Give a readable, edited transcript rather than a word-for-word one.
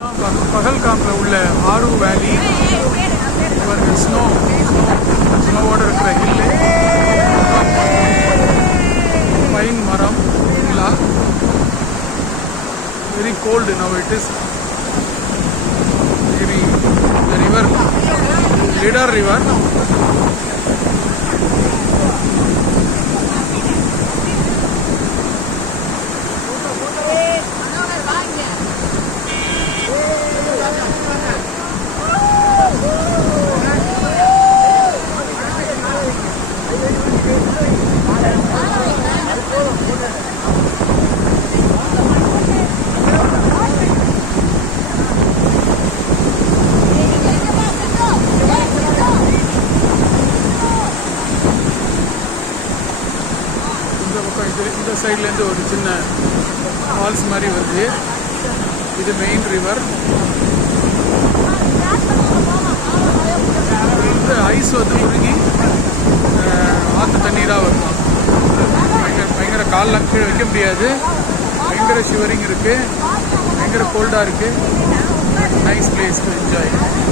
பகல்காமில் உள்ள ஆரு வேலி பாருங்க, ஸ்னோவோட இருக்கிற ஹில்லு, பைன் மரம் இல்லா, very gold now it is. Maybe the river lidar river. இந்த சைட்லேருந்து ஒரு சின்ன ஃபால்ஸ் மாதிரி வருது. இது மெயின் ரிவர். இந்த ஐஸ் உருகி ஆற்று தண்ணீராக வருமா. பயங்கர கால்லாம் கீழே வைக்க முடியாது. பயங்கர ஷிவரிங் இருக்குது, பயங்கர கோல்டாக இருக்குது. Nice place to enjoy.